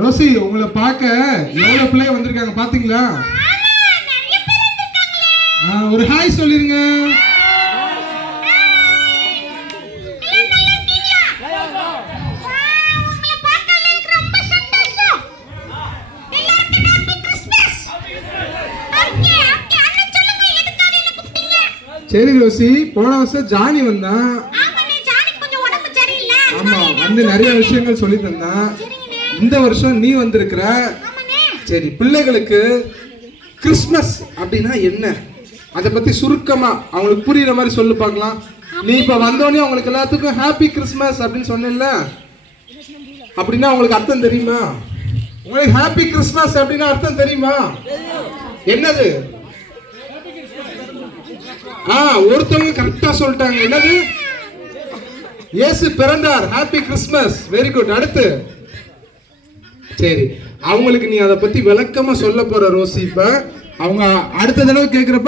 Rousey, உங்களை பார்க்க எவ்வளவு பிள்ளை வந்திருக்காங்க பாத்தீங்களா? ஒரு ஹாய் சொல்லிருங்க. சரி ரோசி, போன வருஷம் ஜானி வந்தான். ஆமா, வந்து நிறைய விஷயங்கள் சொல்லி தந்தான். இந்த வருஷம் நீ வந்திருக்கிற. சரி, பிள்ளைகளுக்கு கிறிஸ்மஸ் அப்படின்னா என்ன, அதை பத்தி சுருக்கமா அவங்களுக்கு புரியுற மாதிரி சொல்லு பார்க்கலாம். நீ இப்ப வந்தோடனே அவங்களுக்கு எல்லாத்துக்கும் ஹாப்பி கிறிஸ்மஸ் அப்படின்னு சொன்ன, அப்படின்னா உங்களுக்கு அர்த்தம் தெரியுமா? உங்களுக்கு ஹாப்பி கிறிஸ்மஸ் அப்படின்னா அர்த்தம் தெரியுமா? என்னது? ஒருத்தவங்க கரெக்டா சொல்லிட்டாங்க. என்னது? இயேசு பிறந்தார், ஹாப்பி கிறிஸ்மஸ். Very good. அடுத்து, சரி, அவங்களுக்கு நீ அதை பத்தி விளக்கமா சொல்ல போற ரோசி. இப்ப அவங்க அடுத்த தடவை கேக்குறப்ப